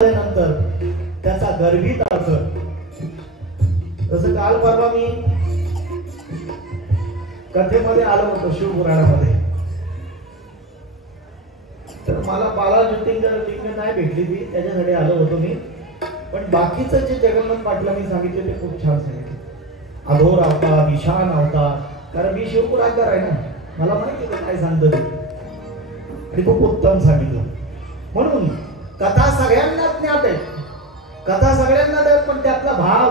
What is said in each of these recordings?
नंतर त्याचा गर्भित अर्थ, जसं काल परवा मी कथेमध्ये आलो होतो शिवपुराणामध्ये, तर मला बाला ज्योतिंकर लिंग नाही भेटली ती, त्याच्यासाठी आलो होतो मी. पण बाकीचं जे जगन्नाथ पाटलांनी सांगितले ते खूप छान सांगितले. अघोर अवतार, ईशान अवतार, कारण मी शिवपुराणकार आहे ना, मला माहिती आहे काय सांगतो ते, आणि खूप उत्तम सांगितलं. म्हणून कथा सगळ्यांना ज्ञात आहे, कथा सगळ्यांना देत, पण त्यातला भाव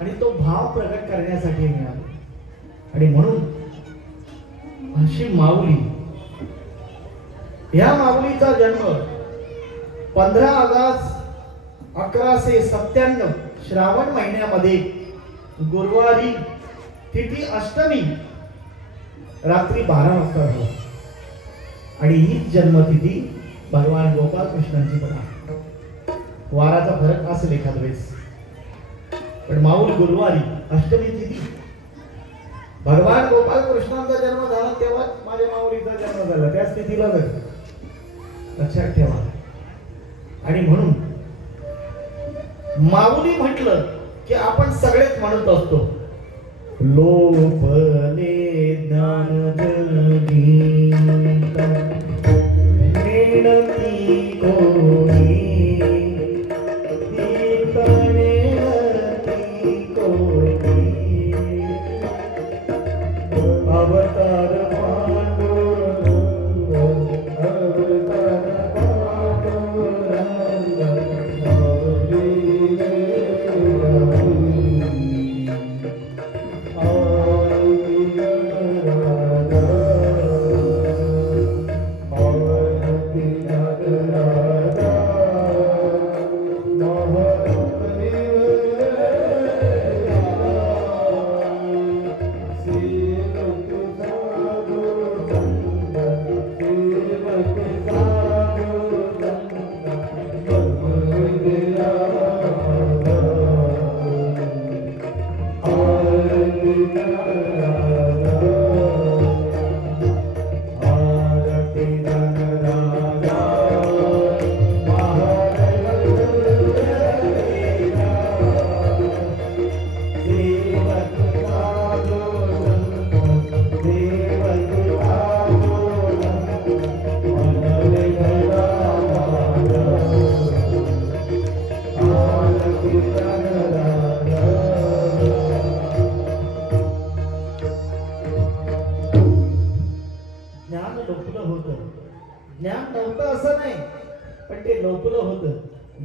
आणि तो भाव प्रकट करण्यासाठी मिळाला. आणि म्हणून अशी माऊली, या माऊलीचा जन्म 15 ऑगस्ट 1197 श्रावण महिन्यामध्ये गुरुवारी तिथी अष्टमी रात्री 12 वाजता झाला. आणि हीच जन्मतिथी भगवान गोपाल कृष्णांची पण आहे. वाराचा फरक असेल एखाद वेळेस, पण माऊल गुरुवारी अष्टमी तिथी भगवान गोपाल कृष्णांचा जन्म झाला, तेव्हा माझ्या माऊलीचा जन्म झाला, त्याच तिथीला लक्षात ठेवा. आणि म्हणून माऊली म्हटलं की आपण सगळेच म्हणत असतो, लोपले ज्ञान जगीता नेणती कोणी, नेणती कोणी, अवतार पांडुरंग, अवतार पांडुरंग,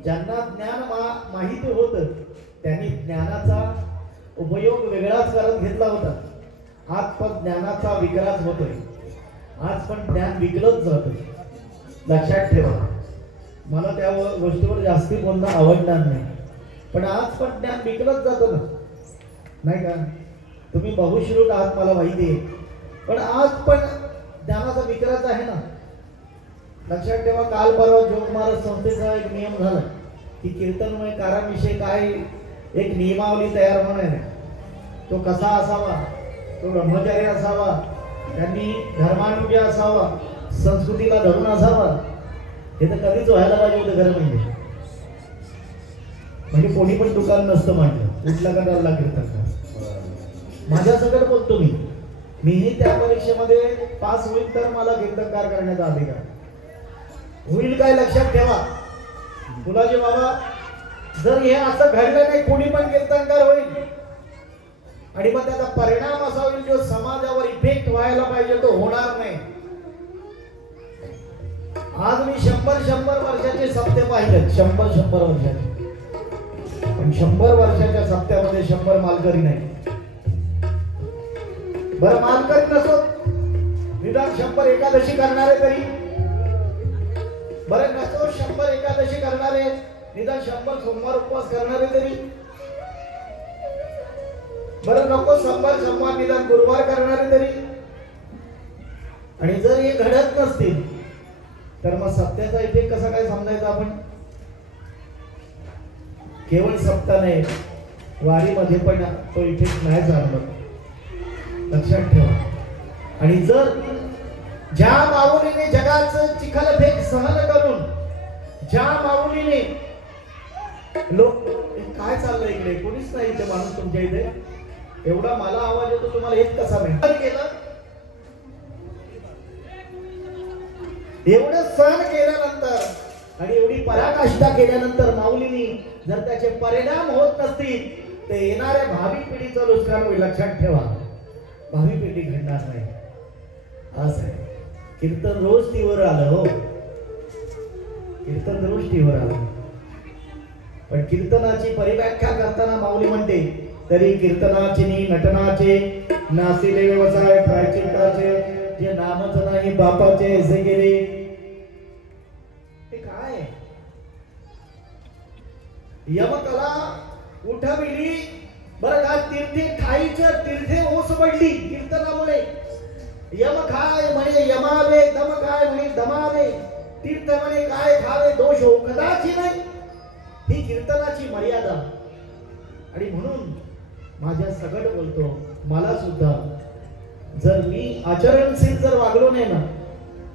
ज्यांना ज्ञान माहिती होतं त्यांनी ज्ञानाचा उपयोग वेगळाच करत घेतला होता. आज पण ज्ञानाचा विकास होतोय, आज पण ज्ञान विकलच जातोय. लक्षात ठेवा, मला त्या गोष्टीवर जास्ती बोलणं आवडणार नाही, पण आज पण ज्ञान विकलच जातं ना, नाही का? तुम्ही बहुश्रुत आहात मला माहिती आहे, पण आज पण ज्ञानाचा विकास आहे ना. लक्षात ठेवा, काल परवा जोग महाराज संस्थेचा एक नियम झाला की कीर्तनमयकारांविषयी काय एक नियमावली तयार होणार आहे. तो कसा असावा, तो ब्रह्मचारी असावा, त्यांनी धर्मानुजा असावा, संस्कृतीला धरून असावा. हे तर कधीच व्हायला पाहिजे होतं खरं म्हणजे कोणी पण दुकान नसतं म्हटलं, उठला का डरला कीर्तन. माझ्या सगळं बोलतो मीही त्या परीक्षेमध्ये पास होईल तर मला कीर्तनकार करण्याचा अधिकार होईल. काय लक्षात ठेवा मुलाजी बाबा, जर हे असं घडलं नाही, कोणी पण कीर्तनकार होईल आणि मग त्याचा परिणाम असा होईल जो समाजावर इफेक्ट व्हायला पाहिजे तो होणार नाही. आज मी 100 वर्षाचे सप्ते पाहिले, 100 वर्षाचे, पण 100 वर्षाच्या सप्त्यामध्ये 100 मालकरी नाही. बरं मालकरी नसो, निदान 100 एकादशी करणारे तरी, बरं नसो 100 एकादशी करणारे, निदान 100 सोमवार उपवास करणारे तरी, बरं नको 100 सोमवार निदान गुरुवार करणारे तरी. आणि जर हे घडत नसतील तर मग सप्त्याचा इफेक्ट कसा काय समजायचा आपण? केवळ सप्ताह नाही, वारीमध्ये पण तो इफेक्ट नाही जाणवत. लक्षात ठेवा. आणि जर ज्या माऊलीने जगाचं चिखलफेक सहन करून, ज्या माऊलीने लोक काय चाललंय इकडे, कोणीच नाही इथे माणूस तुमच्या इथे. एवढा मला आवाज येतो, तुम्हाला येत कसा नाही केलं. एवढं सण केल्यानंतर आणि एवढी पराकाष्ठा केल्यानंतर माऊलीनी जर त्याचे परिणाम होत नसतील तर येणाऱ्या भावी पिढीचं नुकसान होईल. लक्षात ठेवा, भावी पिढी घडणार नाही. असं आहे. कीर्तन रोज टीव्हीवर आलं हो, कीर्तन रोज टीव्हीवर आलं. पण कीर्तनाची परिव्याख्या करताना माऊली म्हणते, तरी कीर्तनाचे नटनाचे नासिले व्यवसाय प्रायचित्ताचे, जे नामच नाही बापाचे असे गेले. हे काय यमकला उठविली बरं का. तीर्थे खाईचं तीर्थे ओस पडली कीर्तनामुळे. यम खाय म्हणे यमावे, दम खाय म्हणे दमावे, तीर्थ म्हणे काय खावे दोष हो कदाची नाही. ही कीर्तनाची मर्यादा. आणि म्हणून माझ्या सगळं बोलतो, मला सुद्धा जर मी आचरणशील जर वागलो नाही ना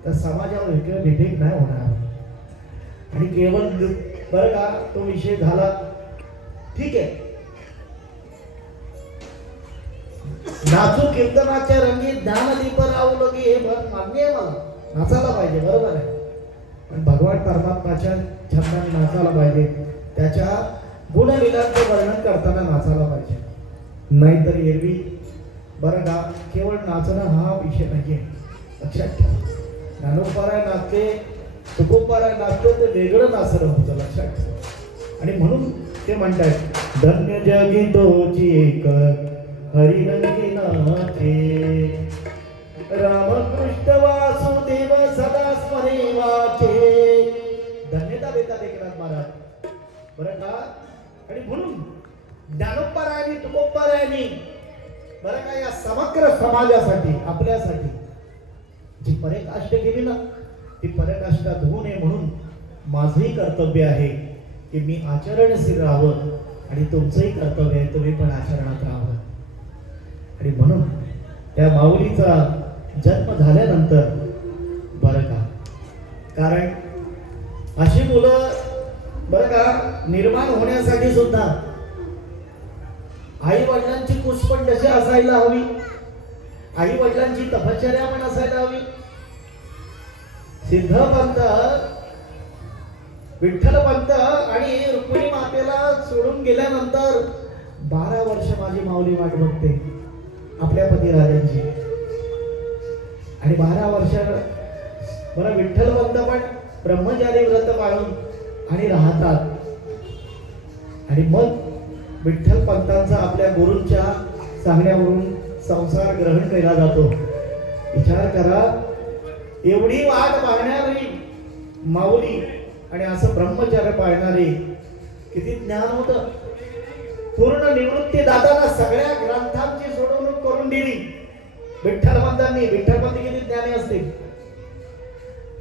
तर समाजावर विवेक नाही होणार. आणि केवळ बरं का तो विषय झाला ठीक आहे. नाचू कीर्तनाच्या रंगी ज्ञानदीप राहू लगी, हे मान्य आहे मला, नाचायला पाहिजे, बरोबर आहे. पण भगवान परमात्माच्या छंदाने नाचायला पाहिजे, त्याच्या गुणलीलांचं वर्णन करताना नाचायला पाहिजे. नाहीतर एरवी बरं का केवळ नाचणं हा विषय नाहीये. लक्षात ठेवा, ज्ञानोपाराय नाचते, तुकोपाराय नाचते, ते वेगळं नाचणं होतं. लक्षात ठेवा. आणि म्हणून ते म्हणतात, धन्य जगी तोची एक हरिरंगी नाचे, रामकृष्ण वासुदेव सदा स्मरे वाचे. धन्यता देतात एकनाथ महाराज, बरं का. आणि म्हणून ज्ञानोपारायणी तुकोपारायणी बरं का या समग्र समाजासाठी आपल्यासाठी जी पराकाष्ठा केली ना, ती पराकाष्ठा होऊ नये म्हणून माझंही कर्तव्य आहे की मी आचरणशील राहावं आणि तुमचंही कर्तव्य आहे तुम्ही पण आचरणात राहावं. आणि म्हणून त्या माऊलीचा जन्म झाल्यानंतर बरं का, कारण अशी मुलं बरं का निर्माण होण्यासाठी सुद्धा आई वडिलांची कुस पण जशी असायला हवी, आई वडिलांची तपश्चर्या पण असायला हवी. सिद्धपंत विठ्ठलपंत आणि रुक्मिणी मातेला सोडून गेल्यानंतर 12 वर्ष माझी माऊली वाट बघते आपल्या पतिराजांची. आणि 12 वर्ष बरं विठ्ठलपंत पण ब्रह्मचारी व्रत पाळून आणि राहतात. आणि मग विठ्ठल पंतांचा आपल्या गुरूंच्या सांगण्यावरून संसार ग्रहण केला जातो. विचार करा, एवढी वाट पाहणारी माऊली आणि असं ब्रह्मचर्य पाळणारी, किती ज्ञान होतं. पूर्ण निवृत्ती दादाला सगळ्या ग्रंथांची सोडवणूक करून दिली विठ्ठलपंतांनी. विठ्ठलपंत किती ज्ञानी असते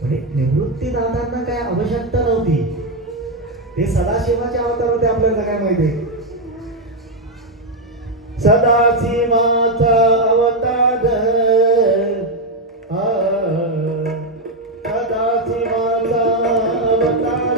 म्हणजे निवृत्ती दादांना काय आवश्यकता नव्हती, ते सदाशिवाचे अवतार होते. आपल्याला काय माहिती, सदाशिवाचा अवतार, सदाशिवाचा अवतार,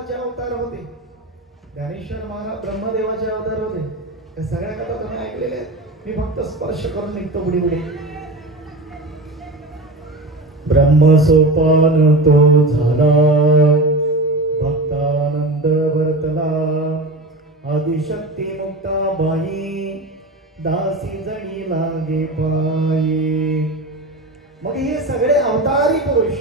ब्रह्मदेवाचे अवतार होते, ज्ञानेश्वर महाराज ब्रह्मदेवाचे अवतार होते. त्या सगळ्या कथा तुम्ही ऐकलेल्या आहेत. मी फक्त स्पर्श करून निघतो पुढे पुढे. ब्रह्मसोपान तो झाला, भक्तानंद वर्तला, आदिशक्ती मुक्ता बाई, दासी जणी लागे पायी. मग हे सगळे अवतारी पुरुष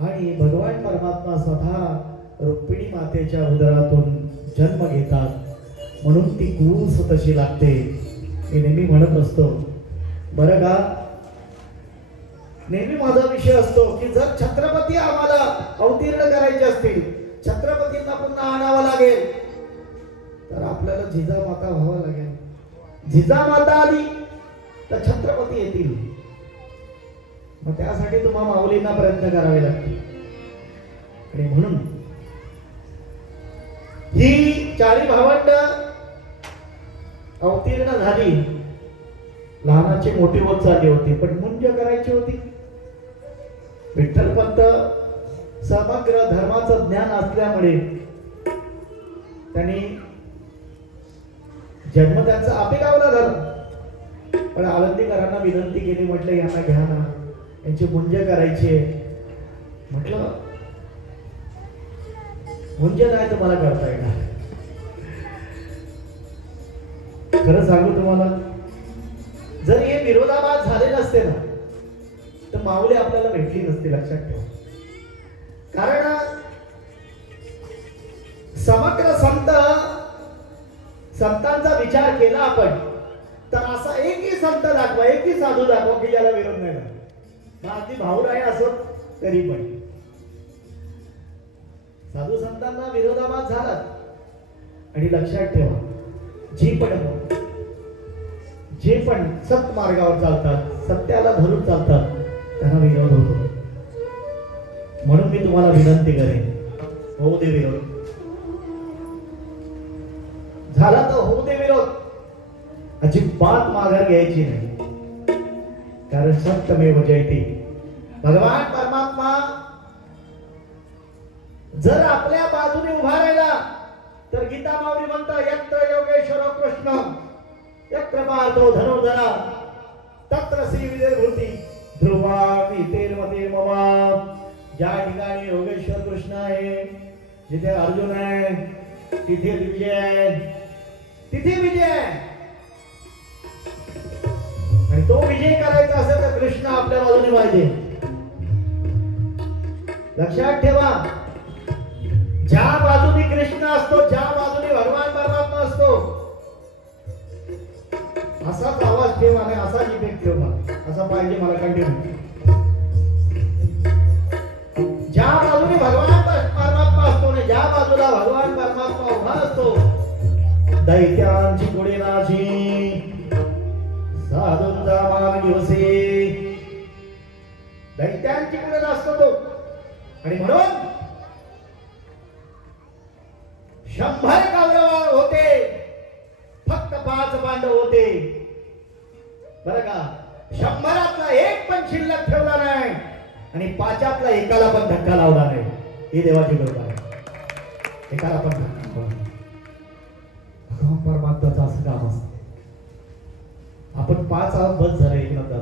आणि भगवान परमात्मा स्वतः रुक्मिणी मातेच्या उदरातून जन्म घेतात. म्हणून ती कूस तशी लागते. मी नेहमी म्हणत असतो बरं का, नेहमी माझा विषय असतो की जर छत्रपती आम्हाला अवतीर्ण करायचे असतील, छत्रपतींना पुन्हा आणावं लागेल, तर आपल्याला जिजामाता व्हावं लागेल. जिजामाता आली तर छत्रपती येतील. मग त्यासाठी तुम्हा माऊलींना प्रयत्न करावे लागतील. आणि म्हणून ही चारी भावंड अवतीर्ण झाली. लहानाची मोठी होत चालली होती, पण मुंज करायची होती. विठ्ठलपंत समग्र धर्माचं ज्ञान असल्यामुळे त्यांनी जन्म त्यांचा आपेगावला झाला. पण आळंदीकरांना विनंती केली, म्हटलं यांना घ्या ना, यांची मुंज करायची. म्हटलं मुंज नाही तर मला करता येणार. खरं सांगू तुम्हाला, जर हे विरोधाभास झाले नसते ना तर माऊली आपल्याला भेटली नसती. लक्षात ठेवा. कारण समग्र संतांचा विचार केला आपण तर असा एकही संत दाखवा, एकही साधू दाखवा की ज्याला विरोध नाही झाला. मग अगदी भाऊराय असो तरी पण साधू संतांना विरोधाभास झाला. आणि लक्षात ठेवा, जे पण सत मार्गावर चालतात, सत्याला धरून चालतात, त्यांना विरोध होतो. म्हणून मी तुम्हाला विनंती करेन, होऊ दे विरोध. झाला तर होऊ दे विरोध. अजिबात माघार घ्यायची नाही. कारण सत्यमेव जयते. भगवान परमात्मा जर आपल्या बाजूने उभा राहिला तर गीता माऊली म्हणतात, यत्र योगेश्वर कृष्ण यत्र पार्थो धनुर्धरा तत्र श्री विजयभूती ध्रुवा तेरमते ममा. ज्या ठिकाणी योगेश्वर कृष्ण आहे, जिथे अर्जुन आहे, तिथे विजय आहे, तिथे विजय आहे. आणि तो विजय करायचा असेल तर कृष्ण आपल्या बाजूने पाहिजे. लक्षात ठेवा, ज्या बाजूने कृष्ण असतो, ज्या बाजूने भगवान परमात्मा असतो, असाच आवाज ठेवा आणि असाच इफेक्ट ठेवा. असा पाहिजे मला कंटिन्यू. ज्या बाजूने भगवान परमात्मा असतो आणि ज्या बाजूला भगवान परमात्मा उभा असतो, दैत्यांची पुढे नाची साधूंचा मान दिवसे. दैत्यांची पुढे असतो तो. आणि म्हणून 100 कौरव होते, फक्त 5 पांडव होते. बरं का, 100तला एक पण शिल्लक ठेवला नाही आणि 5तला एकाला पण धक्का लावला नाही. ही देवाची कृपा आहे. एकाला पण धक्का भगवान परमात्म्याचं असं काम असतं. आपण 5 आहोत, बस झालं. एक नंतर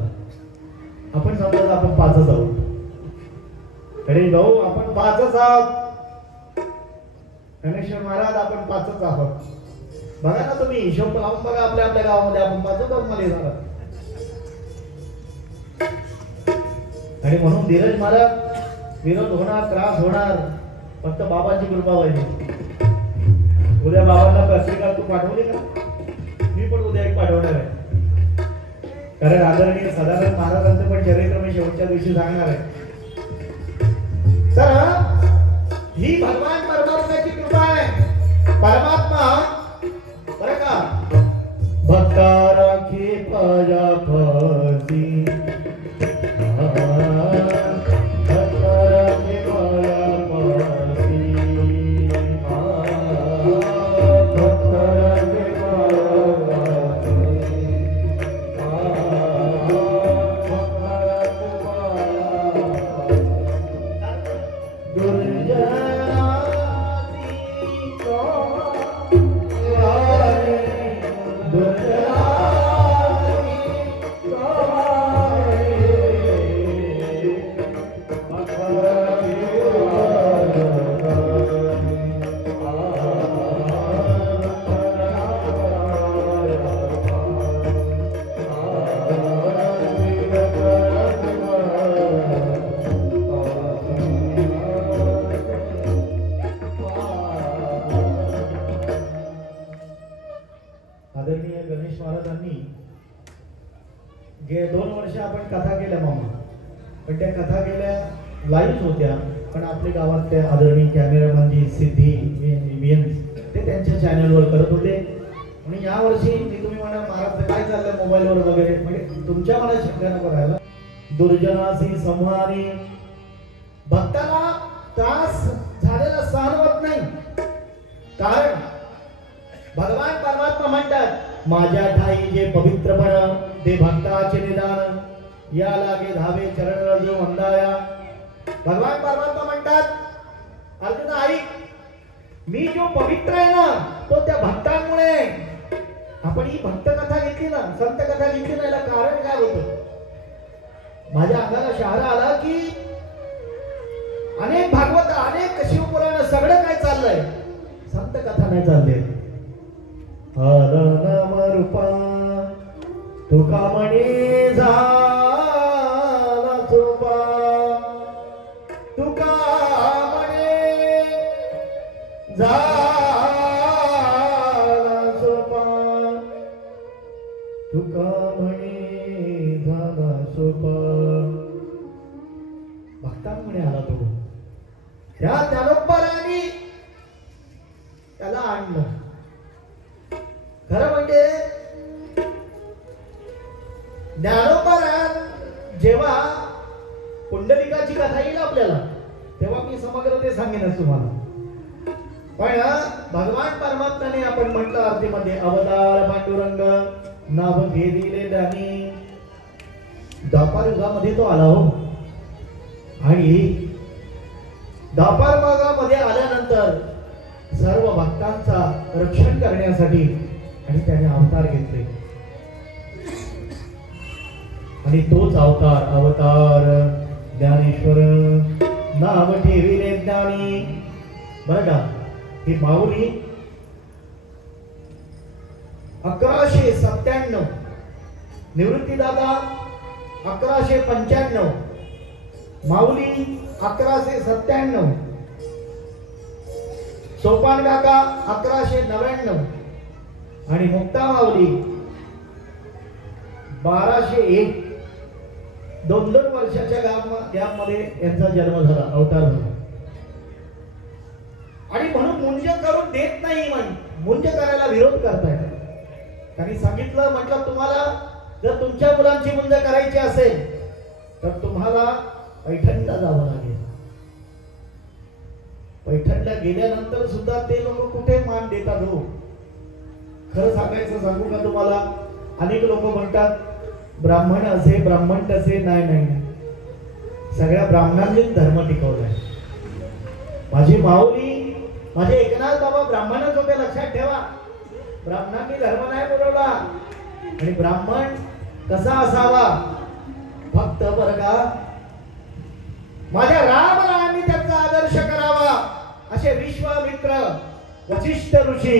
आपण समजा आपण 5च आहोत. अरे भाऊ, आपण 5च आहोत. ज्ञानेश्वर महाराज आपण 5च आहोत. बघा ना तुम्ही हिशोब लावून बघा. आपल्या गावामध्ये आपण 5च आहोत. मला झाला. आणि म्हणून धीरज महाराज, विरोध होणार, त्रास होणार, फक्त बाबाची कृपा पाहिजे. उद्या बाबांना पत्रिका तू पाठवली का? मी पण उद्या एक पाठवणार आहे. कारण आदरणीय सदानंद महाराजांचं पण चरित्र मी शेवटच्या दिवशी सांगणार आहे. तर ही भगवान परमात्म्याची कृपा आहे. परमात्मा बरं का, भक्ता राखी पाया पती, 2 वर्ष आपण कथा केल्या मामा, पण त्या कथा केल्या लाईव्ह होत्या, पण आपल्या गावातले आदरणीय कॅमेरामॅन जी सिद्धी ते त्यांच्या चॅनलवर करत होते. आणि यावर्षी मी तुम्ही म्हणा महाराज काय चाललंय मोबाईलवर वगैरे, म्हणजे तुमच्या मनात शंका नको राहायला. दुर्जनासी संहारी, भक्ताला त्रास झालेला सहन होत नाही. कारण भगवान परमात्मा म्हणतात माझ्या ठाई जे पवित्रपण ते भक्ताचे निदान, या लागे धावे चरण रजो वंदाया. भगवान परमात्मा म्हणतात अर्जुन ऐक, मी जो पवित्र आहे ना तो त्या भक्तांमुळे. आपण ही भक्त कथा घेतली ना, संत कथा घेतली ना, याला कारण काय होतं? माझ्या अंगाला शहारा आला की अनेक भागवत, अनेक शिवपुराण सगळं काय चाललंय, संत कथा नाही चालले. नाम रूपा तुका म्हणे झाला सोपा, तुका म्हणे झाला सोपा, तुका म्हणे झाला सोपा. भक्तांमुळे आला तो. त्या ज्ञानोबारांनी त्याला आणलं. खरं म्हणजे ज्ञानोबारान जेव्हा पुंडलिकाची कथा येईल आपल्याला, तेव्हा मी समग्र ते सांगेनच तुम्हाला. पण भगवान परमात्म्याने आपण म्हटलं आरतीमध्ये अवतार पांडुरंग नाव घेदिले दानी. द्वापार युगामध्ये तो आला हो. आणि द्वापार युगामध्ये आल्यानंतर सर्व भक्तांचा रक्षण करण्यासाठी आणि त्याने अवतार घेतले. आणि तोच अवतार ज्ञानेश्वर नाव ठेविले ज्ञानी. बरं का, ही माऊली 1197, निवृत्तीदादा 1195, माऊली 1197, सोपान काका 1199 आणि मुक्ता माऊली 1201. 2-2 वर्षाच्या गॅपमध्ये यांचा जन्म झाला, अवतार झाला. आणि म्हणून मुंज करून देत नाही, मुंज करायला विरोध करतायत. त्यांनी सांगितलं, म्हटलं तुम्हाला जर तुमच्या मुलांची मुंज करायची असेल तर तुम्हाला पैठणला जावं लागेल. पैठणला गेल्यानंतर सुद्धा ते लोक कुठे मान देतात हो. खरं सांगायचं सांगू का तुम्हाला, अनेक लोक म्हणतात ब्राह्मण असे ब्राह्मण तसे. नाही नाही, सगळ्या ब्राह्मणांनीच धर्म टिकवलाय. माझी माऊली, माझे एकनाथ बाबा ब्राह्मणच होते, लक्षात ठेवा. ब्राह्मणांनी धर्म नाही बोलवला. आणि ब्राह्मण कसा असावा, फक्त बरं का माझ्या रामरायांनी त्यांचा आदर्श करावा. असे विश्वामित्र वशिष्ठ ऋषी,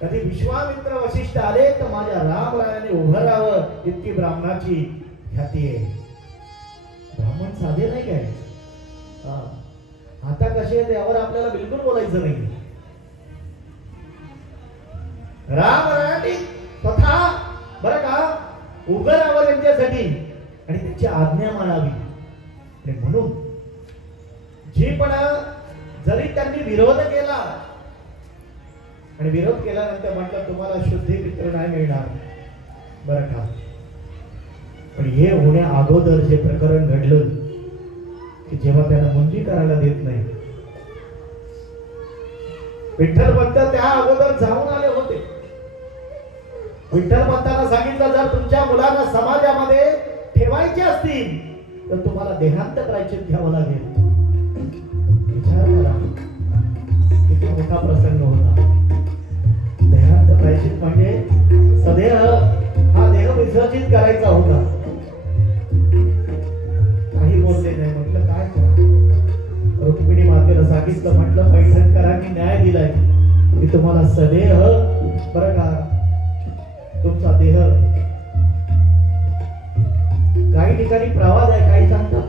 कधी विश्वामित्र वशिष्ठ आले तर माझ्या रामरायाने उभं राहावं, इतकी ब्राह्मणाची ख्याती आहे. ब्राह्मण साधे नाही काय. आता कसे आहेत यावर आपल्याला बिलकुल बोलायचं नाही. रामरायांनी स्वतः बरं का उभं राहावं त्यांच्यासाठी आणि त्यांची आज्ञा मानावी. आणि म्हणून जी पण जरी त्यांनी विरोध केला, आणि विरोध केल्यानंतर म्हटलं तुम्हाला शुद्धी मित्र नाही मिळणार, बरं का. पण हे होण्या अगोदर जे प्रकरण घडलं की जेव्हा त्यांना मुंजी करायला देत नाही, विठ्ठल भक्त त्या अगोदर जाऊन आले होते. विठ्ठल भक्तांना सांगितलं जर तुमच्या मुलांना समाजामध्ये ठेवायचे असतील तर तुम्हाला देहांत प्रायश्चित घ्यावं लागेल. विचार करा किती मोठा प्रसंग होता. देहांत प्रायश्चित म्हणजे सदैव हा देह विसर्जित करायचा होता. काही बोलले नाही. म्हटलं काय करा, रुक्मिणी मातेला सांगितलं, म्हटलं पैठणकरांनी न्याय दिलाय की तुम्हाला सदैव बरं का तुमचा देह. काही ठिकाणी प्रवास आहे, काही सांगतात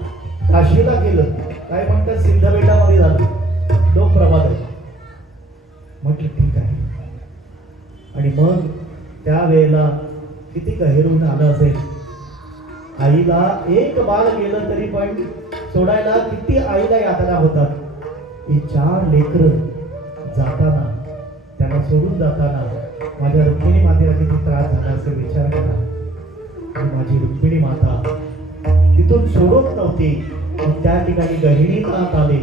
काशीला गेलं, काही म्हणतात सिद्धबेटामध्ये झालं. 2 प्रवास आहे. म्हटलं ठीक आहे. आणि मग त्यावेळेला किती कहेरून आलं असेल. आईला एक बाळ गेलं तरी पण सोडायला किती आईला यातना होतात. ही 4 लेकरं जाताना, त्यांना सोडून जाताना माझ्या रुक्मिणी मातेला किती त्रास झाला असेल विचार करा. आणि माझी रुक्मिणी माता तिथून सोडत नव्हती. मग त्या ठिकाणी गहिनीनाथ आले.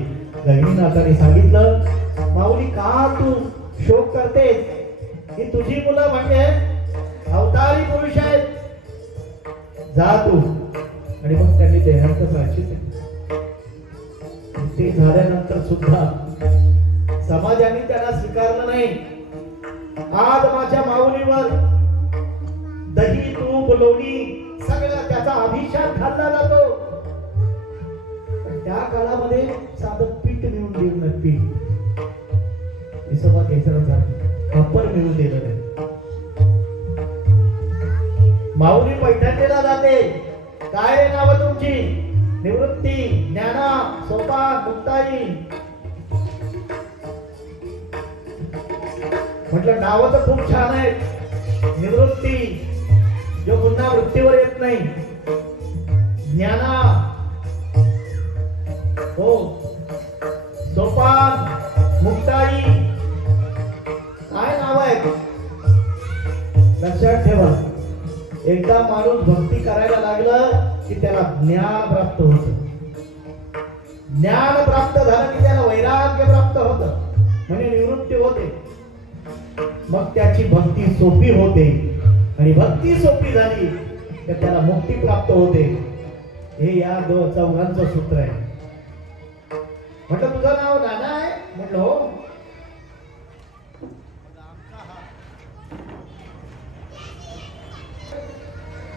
गहिनीनाथाने सांगितलं, माऊली का तू शोक करतेस? ही तुझी मुलं म्हणजे अवतारी पुरुष आहेत, जा तू. आणि मग त्यांनी देहांत प्राचित ते झाल्यानंतर सुद्धा समाजाने त्यांना स्वीकारलं नाही. आज माझ्या माऊलीवर दही, तूप, लोणी सगळा त्याचा अभिषेक घालला जातो. पण त्या काळामध्ये साधं पीठ मिळून देऊ नये. पीठ विसोबा केसराचा खापर मिळून दिलं नाही. माऊली पैठणीला जाते. काय रे नाव तुमची? निवृत्ती, ज्ञाना, सोपान, मुक्ताई. म्हटलं नाव तर खूप छान आहे. निवृत्ती जो पुन्हा वृत्तीवर येत नाही. ज्ञाना हो, सोपान, मुक्ताई, काय नाव आहे? लक्षात ठेवा. एकदा माणूस भक्ती करायला लागला की त्याला ज्ञान प्राप्त होतं. ज्ञान प्राप्त झालं की त्याला वैराग्य प्राप्त होतं, म्हणजे निवृत्ती होते. मग त्याची भक्ती सोपी होते. आणि भक्ती सोपी झाली तर त्याला मुक्ती प्राप्त होते. हे या चौघांचं सूत्र आहे. म्हटलं तुझं नाव नाना आहे? म्हटलं हो.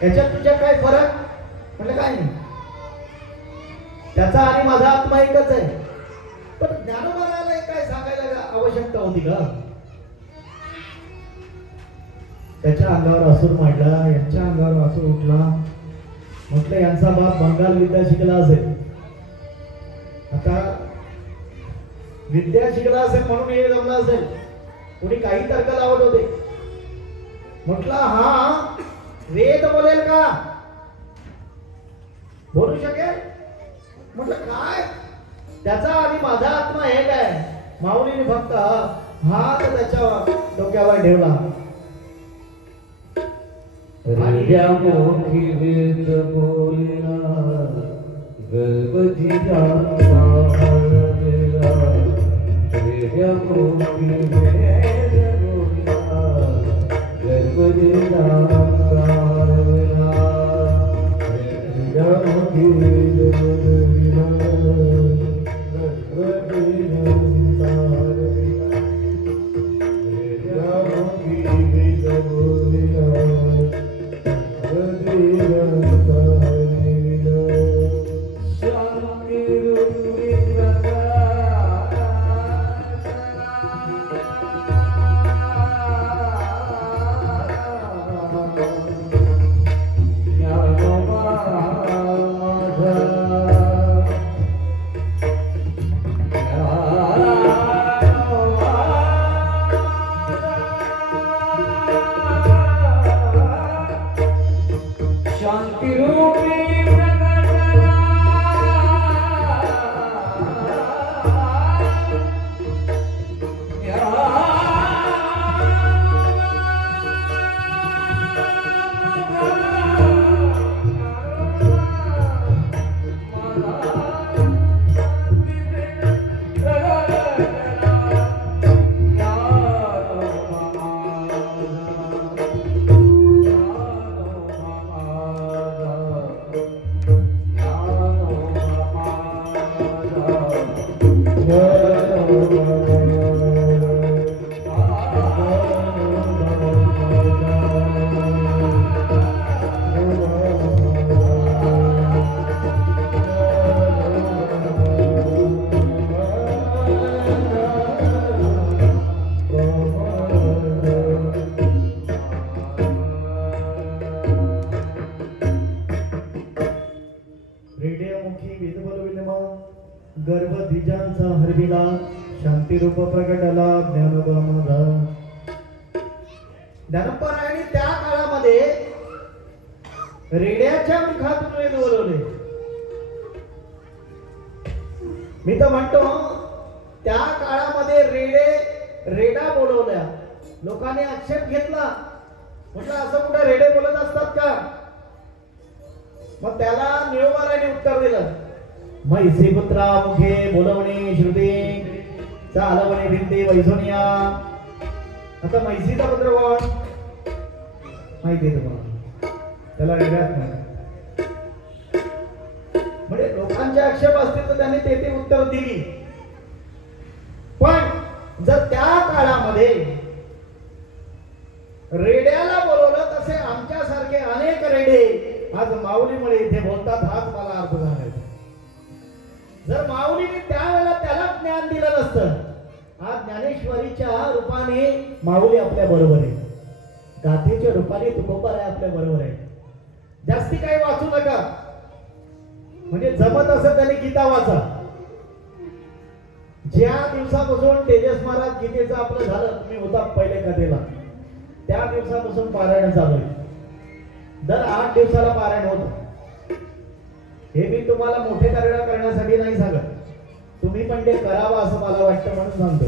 याच्यात तुझ्या काय फरक? म्हटलं काय नाही, त्याचा आणि माझा आत्मा एकच आहे. पण ज्ञानोबाला काय सांगायला आवश्यकता होती का? त्याच्या अंगावर असुर मांडला, यांच्या अंगावर असुर उठला. म्हटलं यांचा बाप बंगाल विद्या शिकला असेल. आता विद्या शिकला असेल म्हणून हे जमलं असेल. कोणी काही तर्क लावत होते. म्हटलं हा वेद बोलेल का? बोलू शकेल? म्हटलं काय, त्याचा आणि माझा आत्मा एक आहे. माऊलीने फक्त हात त्याच्या डोक्यावर ठेवला. मोठी वेद बोलला गणपती गर्भधिजांचा हरविला शांती रूप प्रगटला ज्ञानोबा माझा. ज्ञानोबा रायाने त्या काळामध्ये रेड्याच्या मुखातून वेद बोलवले. मी तर म्हणतो त्या काळामध्ये रेडा बोलवल्या. लोकांनी आक्षेप घेतला, म्हटलं असं कुठे रेडे बोलत असतात का? मग त्याला निळोबाराने उत्तर दिलं, म्हैसी पुत्रा मुखे बोलवणे श्रुती चालवणे भिंती वैसोनिया. आता म्हैसीचा पुत्र कोण माहिती आहे तुम्हाला? त्याला रेड्यात नाही. म्हणजे लोकांचे आक्षेप असतील तर त्यांनी ते उत्तर दिली. पण जर त्या काळामध्ये रेड्याला बोलवलं, तसे आमच्यासारखे अनेक रेडे आज माऊलीमुळे इथे बोलतात, हाच मला अर्थ सांगायचा. जर माऊलीने त्यावेळेला त्याला ज्ञान दिलं नसतं, आज ज्ञानेश्वरीच्या रूपाने माऊली आपल्या बरोबर आहे, गाथेच्या रूपाने तुकोबार आहे आपल्या बरोबर आहे. जास्ती काही वाचू नका, म्हणजे जमत असं त्यांनी गीता वाचा. ज्या दिवसापासून तेजस महाराज गीतेचं आपलं झालं, तुम्ही होता पहिले कथेला, त्या दिवसापासून पारायण चालू आहे. दर 8 दिवसाला पारायण होत. हे मी तुम्हाला मोठे करण्यासाठी नाही सांगत, तुम्ही पण ते करावं असं मला वाटतं म्हणून सांगतो.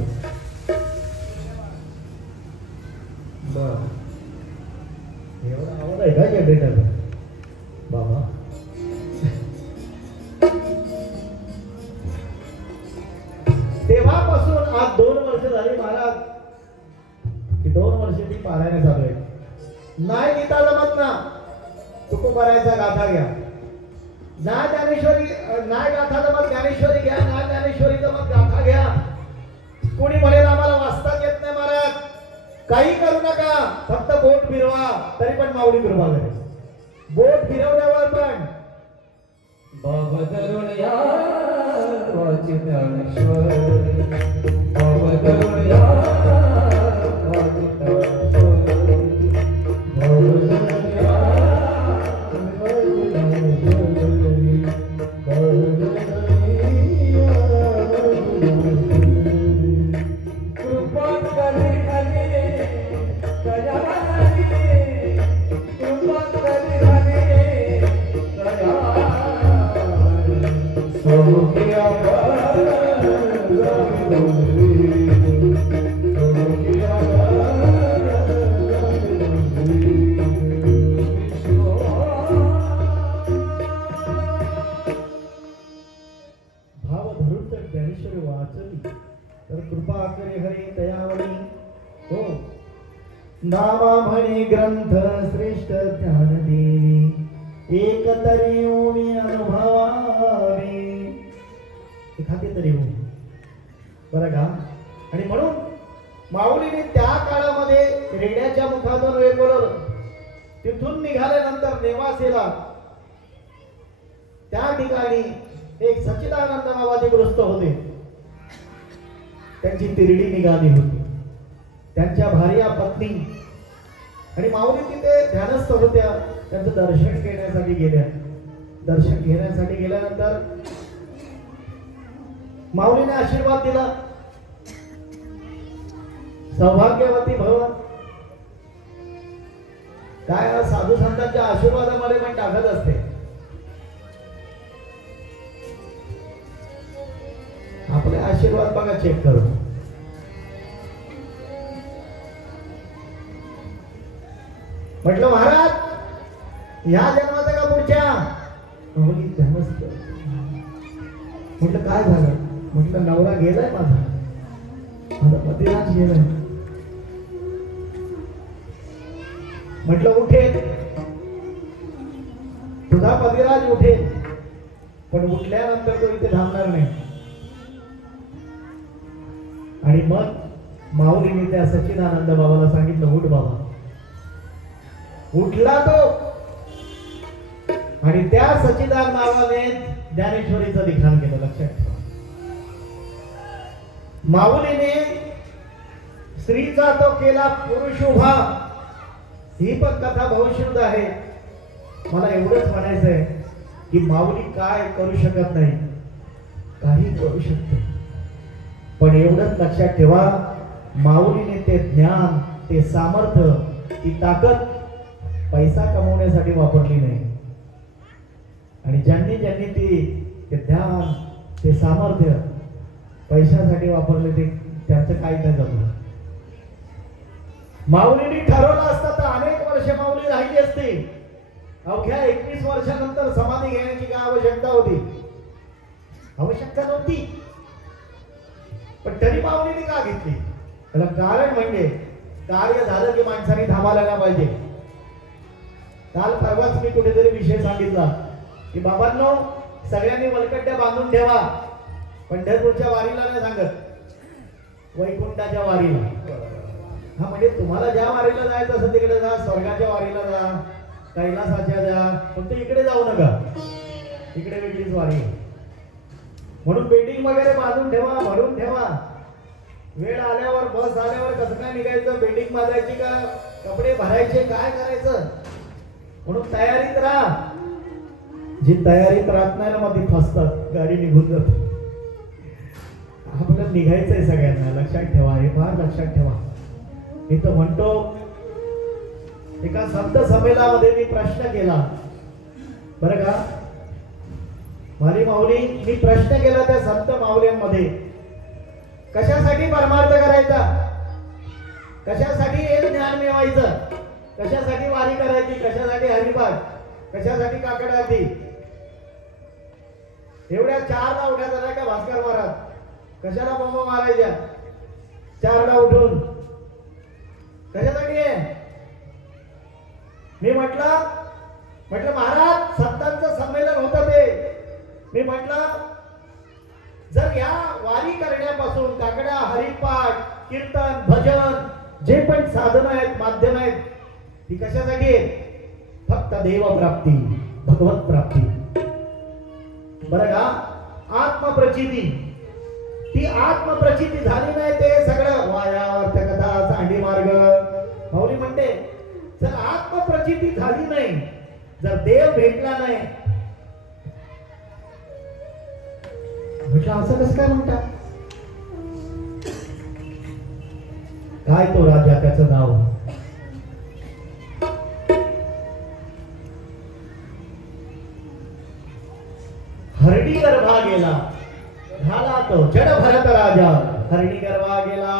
बरं, एवढा आवाज आहे का जनरेटरचा बाबा? तेव्हापासून आज 2 वर्ष झाली महाराज, 2 वर्ष ती पारायण चालू आहे. नाही गीता जमत ना, तुकोबारायचा गाथा घ्या. ना ज्ञानेश्वरी नाही गाथा जमत ज्ञानेश्वरी घ्या, ना ज्ञानेश्वरी जमत गाथा घ्या. कोणी म्हणेल आम्हाला वाचताच येत नाही महाराज, काही करू नका, फक्त बोट फिरवा, तरी पण माऊली फिरवा करेल. बोट फिरवल्यावर पण बाबा तरुण या वाची ज्ञानेश्वर, बाबा तरुण या वाची ज्ञानेश्वर, बाबा तरुण या वाची ज्ञानेश्वर, कृपा करे खाली दया खाली, कृपा करे खाली दया सोकिया भाव धरून तर ज्ञानेश्वरी वाचली तर कृपा करे हरी दयावणी. हो, नामा म्हणे ग्रंथ श्रेष्ठ ज्ञान देवी, एक तरी ओमी अनुभवावी, एखादी तरी ओमी. बरं का? आणि म्हणून माऊलीने त्या काळामध्ये रेड्याच्या मुखातून वेळ बोलवलं. तिथून निघाल्यानंतर नेवासेला त्या ठिकाणी एक सच्चिदानंद नावाचे गृहस्थ होते. त्यांची तिरडी निघाली होती, त्यांच्या भार्या पत्नी, आणि माऊली तिथे ध्यानस्थ होत्या. त्यांचं दर्शन घेण्यासाठी गेल्या. दर्शन घेण्यासाठी गेल्यानंतर माऊलीने आशीर्वाद दिला, सौभाग्यवती भव. काय साधू संतांच्या आशीर्वादामध्ये पण टाकत असते. आपले आशीर्वाद बघा चेक करून. म्हटलं महाराज ह्या जन्माचा का पुढच्या? म्हटलं काय झालं? म्हटलं नवरा गेलाय माझा, माझा पतिराज गेलाय. म्हटलं उठेल, तुझा पतिराज उठेल, पण उठल्यानंतर तो इथे थांबणार नाही. आणि मग माऊलीने त्या सच्चिदानंद बाबाला सांगितलं, उठ बाबा. उठला तो, आणि त्या सच्चिदानंद बाबाने ज्ञानेश्वरीचं लिखाण केलं. लक्षात ठेवा, माऊलीने स्त्रीचा तो केला पुरुष उभा. ही पण कथा भविष्यद आहे. मला एवढंच म्हणायचंय की माऊली काय करू शकत नाही, काही करू शकते, पण एवढंच लक्षात ठेवा, माऊलीने ते ज्ञान, ते सामर्थ्य, ती ताकद पैसा कमवण्यासाठी वापरली नाही. आणि ज्यांनी ज्यांनी ते ध्यान ते सामर्थ्य पैशासाठी वापरले ते त्यांचं काही नाही जमलं. माऊलींनी ठरवलं असतं तर अनेक वर्ष माऊली राहिली असती. अवघ्या 21 वर्षानंतर समाधी घेण्याची काय आवश्यकता होती? आवश्यकता नव्हती. पण तरी माऊलींनी का घेतली? त्याला कारण म्हणजे कार्य झालं की माणसाने थांबायला नाही पाहिजे. काल परवाच मी कुठेतरी विषय सांगितला की बाबांनो, सगळ्यांनी वलकट्ट्या बांधून ठेवा, पंढरपूरच्या वारीला नाही सांगत, वैकुंठाच्या वारीला. हा म्हणजे तुम्हाला ज्या वारीला जायचं असेल तिकडे जा, स्वर्गाच्या वारीला जा, कैलासाच्या जा, फक्त इकडे जाऊ नका, इकडे वेगळीच वारी. म्हणून बिल्डिंग वगैरे बांधून ठेवा, भरून ठेवा. वेळ आल्यावर बस आल्यावर कसं काय निघायचं, बिल्डिंग बांधायची का, कपडे भरायचे, काय करायचं, म्हणून तयारीत राहा. जी तयारीत राहत नाही ना मग ती फसतात, गाडी निघून जाते. आपल्याला निघायचंय सगळ्यांना, लक्षात ठेवा, हे फार लक्षात ठेवा. मी तर म्हणतो, एका संत संमेलनामध्ये मी प्रश्न केला बरं का, मारी माऊली, मी प्रश्न केला त्या संत माऊल्यांमध्ये, कशासाठी परमार्थ करायचा, कशासाठी एक ज्ञान मिळवायचं, कशासाठी वारी करायची, कशासाठी हरिपाठ, कशासाठी काकड आरती. एवढ्या 4ला उठा झाला का भास्कर महाराज, कशाला बोंब मारायच्या 4ला उठून, कशासाठी आहे? मी म्हटलं महाराज, संतांचं संमेलन होतं ते. मी म्हटलं, जर या वारी करण्यापासून काकडा, हरिपाठ, कीर्तन, भजन, जे पण साधन आहेत, माध्यम आहेत, ती कशासाठी आहे? फक्त देव प्राप्ती, भगवत प्राप्ती. बरं का, आत्मप्रचिती. ती आत्मप्रचिती झाली नाही ते सगळं वाया, अर्थकथा, चांडी मार्ग. माऊली म्हणते, जर आत्मप्रचिती झाली नाही, जर देव भेटला नाही, म्हटलं असं कसं काय म्हणतात? काय तो राजा, त्याचं नाव हरणी गर्भा गेला, घाला तो जड भरत राजा. हरणी गर्भा गेला,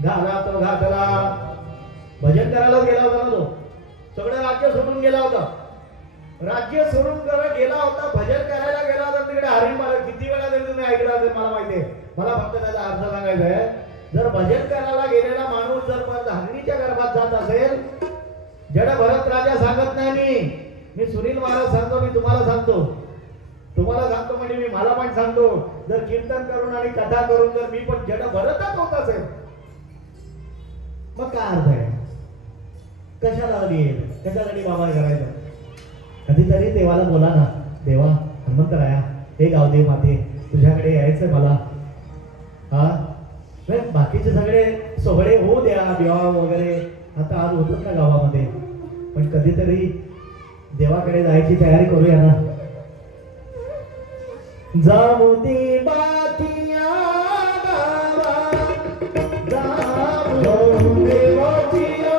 घाला तो घातला. भजन करायला गेला होता ना तो, सगळं राज्य सोडून गेला होता. राज्य सोडून गेला होता, भजन करायला गेला होता. तिकडे हरिण मला किती वेळा तरी तुम्ही ऐकलं असेल, मला माहितीये. मला फक्त त्याचा अर्थ सांगायचा आहे. जर भजन करायला गेलेला माणूस जर परत हरणीच्या गर्भात जात असेल, जड भरत राजा सांगत नाही मी सुनील महाराज सांगतो, मी तुम्हाला सांगतो म्हणजे मी मला पण सांगतो, जर कीर्तन करून आणि कथा करून जर मी पण जड भरतच होत असेल, मग काय अर्थ आहे? कशाला येईल, कशासाठी बाबा करायचं? कधीतरी देवाला बोला ना, देवा हनुमंतराया, हे गावदेव माते, तुझ्याकडे यायचंय मला. हा, बाकीचे सगळे सोहळे होऊ द्या, विवाह वगैरे आता आज होतात ना गावामध्ये, पण कधीतरी देवाकडे जायची तयारी करूया ना. जाऊ दे बातिया गावा, जाऊ दे बातिया.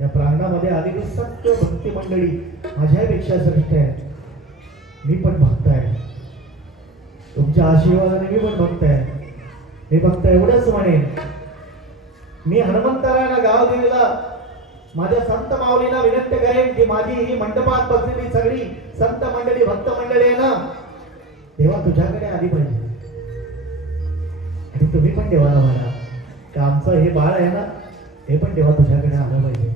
या प्रांगणामध्ये आलेली सत्य भक्ती मंडळी माझ्यापेक्षा श्रेष्ठ आहे. मी पण भक्त आहे. तुमच्या आशीर्वादाने मी पण भक्त आहे. मी फक्त एवढंच म्हणेन, मी हनुमंतरायला गाव दिलेला माझ्या संत माऊलींना विनंती करेन की माझी ही मंडपात बसलेली सगळी संत मंडळी भक्त मंडळी आहे ना, देवा तुझ्याकडे आली पाहिजे. आणि तुम्ही पण देवाला म्हणा की आमचं हे बाळ आहे ना, हे पण देवा तुझ्याकडे आलं पाहिजे.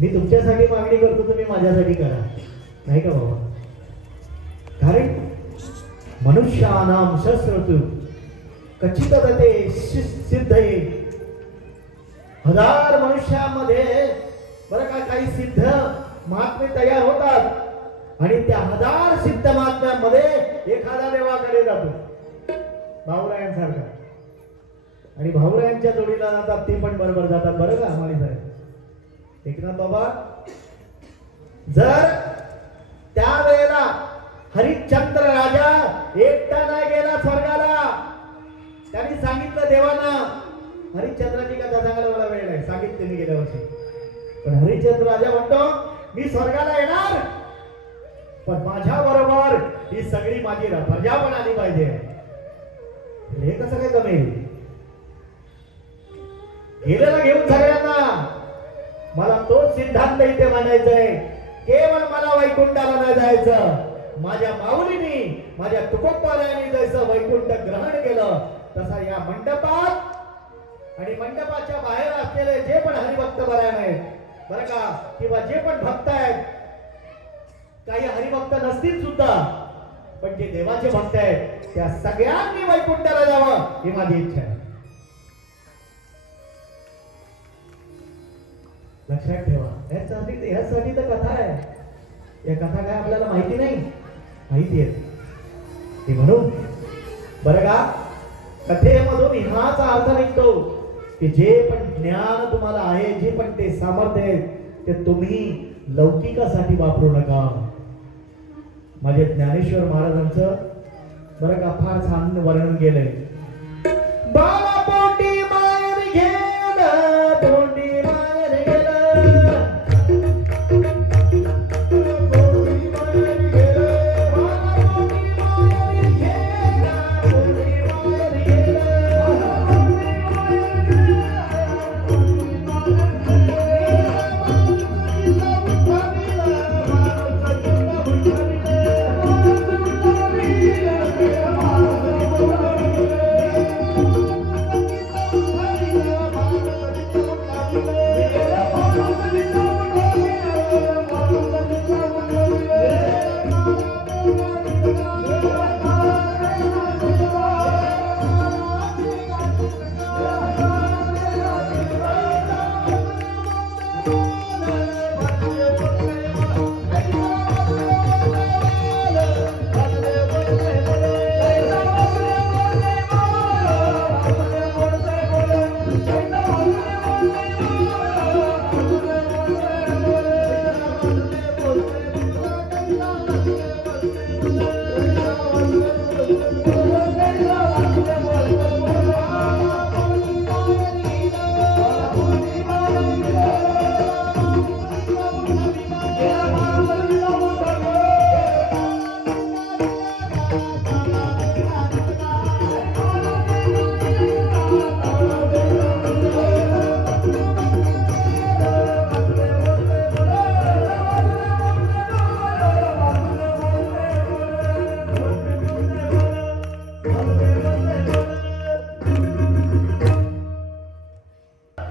मी तुमच्यासाठी मागणी करतो, तुम्ही माझ्यासाठी करा, नाही का बाबा? कारण मनुष्यानाम शस्त्रतु कचित ते सिद्ध आहे. हजार मनुष्यामध्ये बरं का काही सिद्ध महात्मे तयार होतात आणि त्या हजार सिद्ध महात्म्यामध्ये एखादा देवाकडे जातो, भाऊरायांसारखा. आणि भाऊरायांच्या जोडीला जातात, ते पण बरोबर जातात. बरं का आम्हाला साहेब एकनाथ बाबा, जर त्यावेळेला हरिश्चंद्र राजा एकटा नाही गेला स्वर्गाला. त्यांनी सांगितलं देवांना, हरिश्चंद्राची कथा सांगायला मला वेळ नाही, सांगितले मी गेल्या वर्षी. पण हरिश्चंद्र राजा म्हणतो मी स्वर्गाला येणार, पण माझ्या बरोबर ही सगळी माझी प्रजा पण आली पाहिजे. हे कसं काय जमेल? गेलेला घेऊन सगळ्यांना. मला तोच सिद्धांत इथे मांडायचा आहे, केवळ मला वैकुंठाला नाही जायचं. माझ्या माऊलीनी माझ्या तुकोबारायांनी जसं वैकुंठ ग्रहण केलं तसा या मंडपात आणि मंडपाच्या बाहेर असलेले जे पण हरिभक्त परायण आहेत बरं का, किंवा जे पण भक्त आहेत, काही हरिभक्त नसतील सुद्धा, पण जे देवाचे भक्त आहेत त्या सगळ्यांनी वैकुंठाला जावं ही माझी इच्छा आहे. लक्षात ठेवा, यासाठी तर कथा आहे. या कथा काय आपल्याला माहिती नाही, माहिती आहे म्हणून बरं का, कथेमधून ह्याचा अर्थ निघतो की जे पण ज्ञान तुम्हाला आहे, जे पण ते सामर्थ्य आहे, ते तुम्ही लौकिकासाठी वापरू नका. माझे ज्ञानेश्वर महाराजांचं बरं का फार छान वर्णन केलंय. बाळा पोटी मायर गेलं, पोटी मायर गेलं,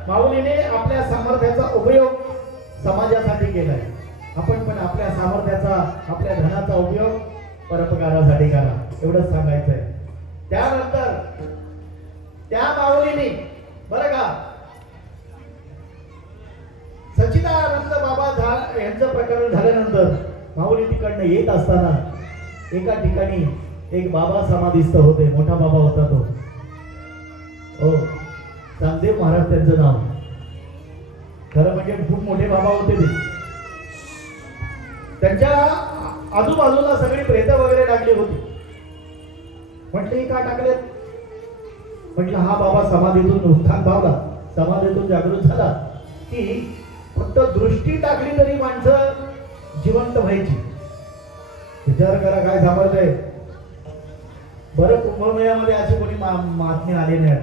माऊलीने आपल्या सामर्थ्याचा उपयोग समाजासाठी केलाय. आपण पण आपल्या सामर्थ्याचा, आपल्या धनाचा उपयोग परोपकारासाठी करा, एवढंच सांगायचंय. त्यानंतर त्या माऊलीने बरं का सच्चिदानंद बाबा यांचं प्रकरण झाल्यानंतर माऊली तिकडनं येत असताना एका ठिकाणी एक बाबा समाधीस्थ होते. मोठा बाबा होता तो, हो चांगदेव महाराज त्यांचं नाव. खरं म्हणजे खूप मोठे बाबा होते ते. त्यांच्या आजूबाजूला सगळी प्रेत वगैरे टाकली होती. म्हटले का टाकलेत? म्हटलं हा बाबा समाधीतून उत्थान पावला, समाधीतून जागृत झाला की फक्त दृष्टी टाकली तरी माणसं जिवंत व्हायची. विचार करा काय सामर्थ्य. बरं कुंभमेळ्यामध्ये अशी कोणी महात्मे आले नाही.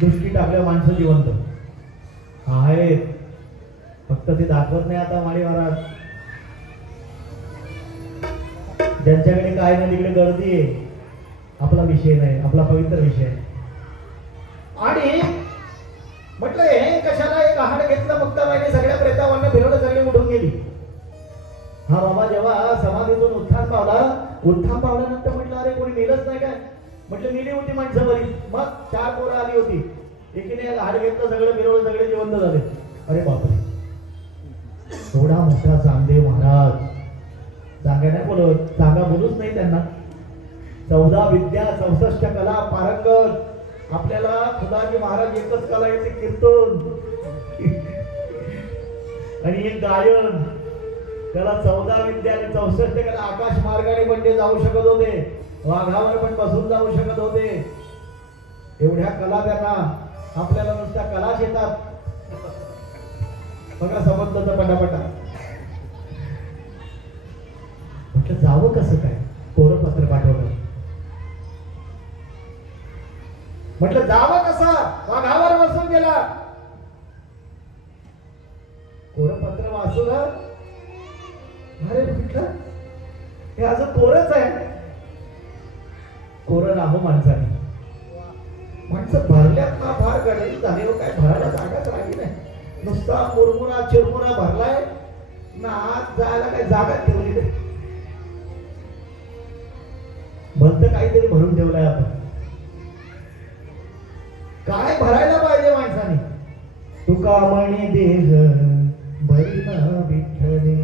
दृष्टी टाकल्या माणसं जिवंत आहेत, फक्त ते दाखवत नाही. आता माळी महाराज ज्यांच्याकडे काय नाही तिकडे गर्दी आहे. आपला विषय नाही, आपला पवित्र विषय आहे. आणि म्हटलं हे कशाला एक आहार घेतलं मुक्ताबाईने, सगळ्या प्रेतावांना फिरवलं, सगळी उठून गेली. हा बाबा जेव्हा समाधीतून उत्थान पावल्यानंतर म्हटलं अरे कोणी मेलच नाही काय. म्हटलं मेली होती माणसं बरी. मग 4 पोरं आली होती. एकीने आहार घेतलं, सगळं फिरवलं, सगळे जिवंत झाले. अरे बापरे, एवढा मोठा चांगदेव महाराज. सांगा नाही बोलत, सांगा बोलूच नाही त्यांना. 14 विद्या 64 कला पारंगत. आपल्याला खुदाजी महाराज एकच कला येते, कीर्तन आणि एक गायन. त्याला 14 विद्या आणि 64 कला. आकाश मार्गाने पण ते जाऊ शकत होते, वाघावर पण बसून जाऊ शकत होते. एवढ्या कला त्यांना. आपल्याला नुसत्या कलाच येतात. बघा संबंधाचा पटापटा. म्हटलं जावं कसं काय. कोरं पत्र पाठवलं. म्हटलं जावं कसं. वाघावर बसून गेला. कोरं पत्र वाचलं. अरे म्हटलं हे अजून कोरच आहे. कोरं राहू माणसाने. माणसं भरल्यात ना फार गडबड झाली. काय भरायला जागाच राहिली नाही. नुसता मुरमुरा चिरमुरा भरलाय ना. आत जायला काय जागा ठेवली नाही. भलत काहीतरी भरून ठेवलंय आपण. काय भरायला पाहिजे माणसाने. तुका म्हणे देह बरी ना विठ्ठले,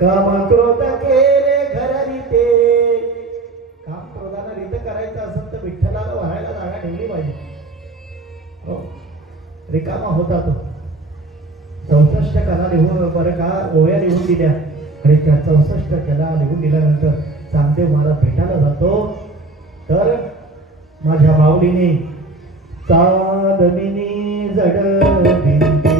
काम क्रोध केले घर रीते. काम क्रोधाला रीत करायचं असेल तर विठ्ठलाला भरायला जागा ठेवली पाहिजे. हो, रिकामा होता तो. 64 कला लिहून बरं का ओव्या लिहून दिल्या. आणि त्या 64 कला लिहून दिल्यानंतर चांगदेव महाराज भेटायला जातो. तर माझ्या माऊलीने चांदणी जड भिंती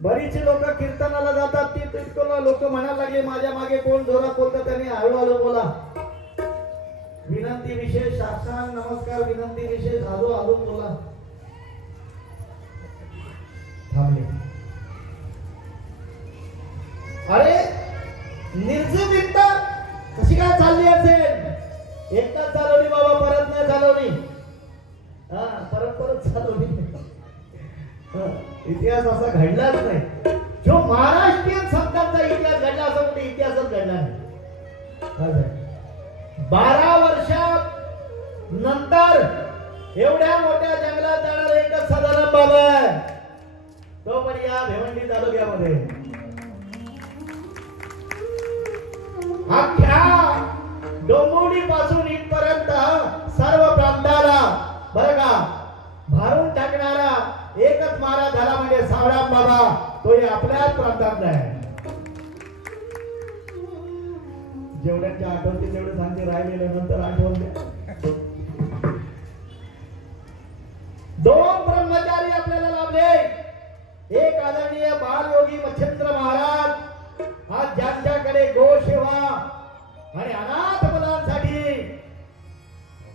बरीच लोक कीर्तनाला जातात. ती तितकं लोक म्हणायला लागले माझ्या मागे कोण जोरात बोलतं त्यांनी हळूहळू बोला. विनंती विशेष साष्टांग नमस्कार. विनंती विशेष हळू बोला. थांबले. अरे निर्जीविकता कशी काय चालली असेल. एकदाच चालवली बाबा, परत नाही चालवली. परत चालवली. इतिहास असा घडलाच नाही. जो महाराष्ट्रीयन संतांचा इतिहास घडला असा कुठे इतिहासच घडला नाही. 12 वर्षात नंतर एवढ्या मोठ्या जंगलात जाणार एकच सदाराम बाबा आहे. तो पण या भिवंडी तालुक्यामध्ये. अख्ख्या डोंबिवली पासून इथपर्यंत सर्व प्रांताला बरं का भारून टाकणारा एकच महाराज झाला म्हणजे सावळाम बाबा. तो आपल्याच प्रांतातला आहे. जेवढ्यांच्या आठवते तेवढे सांगते, राहिलेले नंतर आठवण द्या. 2 ब्रह्मचारी आपल्याला लाभले. एक आदरणीय बालयोगी मच्छिंद्र महाराज. आज ज्यांच्याकडे गोसेवा आणि अनाथ मुलांसाठी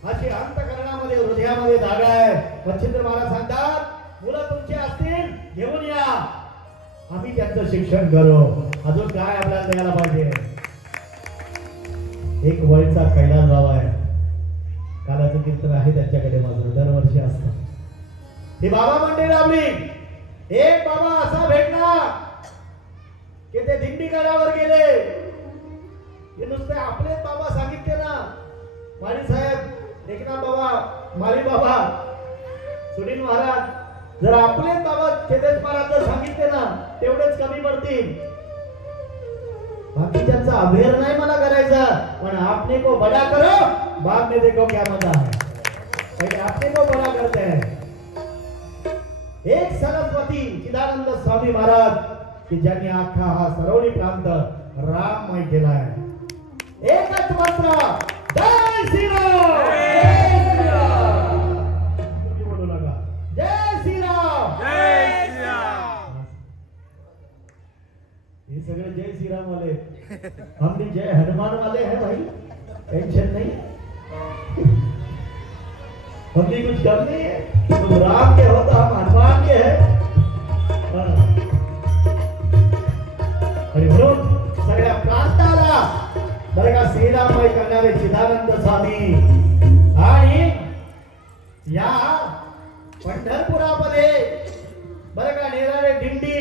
अशी अंतःकरणामध्ये हृदयामध्ये जागा आहे. मच्छिंद्र महाराज सांगतात मुलं तुमची असतील घेऊन या, आम्ही त्यांचं शिक्षण करू. अजून काय आपल्याला द्यायला पाहिजे. एक वळचा कैलास बाबा आहे. कालाचं कीर्तन आहे त्यांच्याकडे माझं दरवर्षी असतं. ही बाबा मंडळी आपली. एक बाबा असा भेटणार माळी साहेब, एकनाथ बाबा, माळी बाबा, सुनील महाराज, जर आपले बाबा चेतेश महाराज जर सांगितले ना तेवढेच कमी पडतील. बाकीच्यांचा अभेर नाही मला करायचा, पण आपने को बड़ा करो, बाद में देखो क्या मजा है. पहिले आपने को बड़ा करते हैं. एक सरस्वती चिदानंद स्वामी महाराज की ज्यांनी अख्खा हा सरवली प्रांत राममय केला आहे. एकच मंत्र, जय श्रीराम. जय श्रीराम. तुम्ही बोलू नका. जय श्रीराम. जय श्रीराम. हे सगळे जय श्रीराम वाले, हमने जय हनुमान वाले हैं भाई, टेंशन नहीं. हमने कुछ कर नहीं है, तुम राम के हो तो हम हनुमान के हैं. आणि म्हणून सगळ्या प्रांताला बरं का श्रीराममय करणारे चिदानंद स्वामी आणि या पंढरपुरामध्ये बरं का नेणारे दिंडी,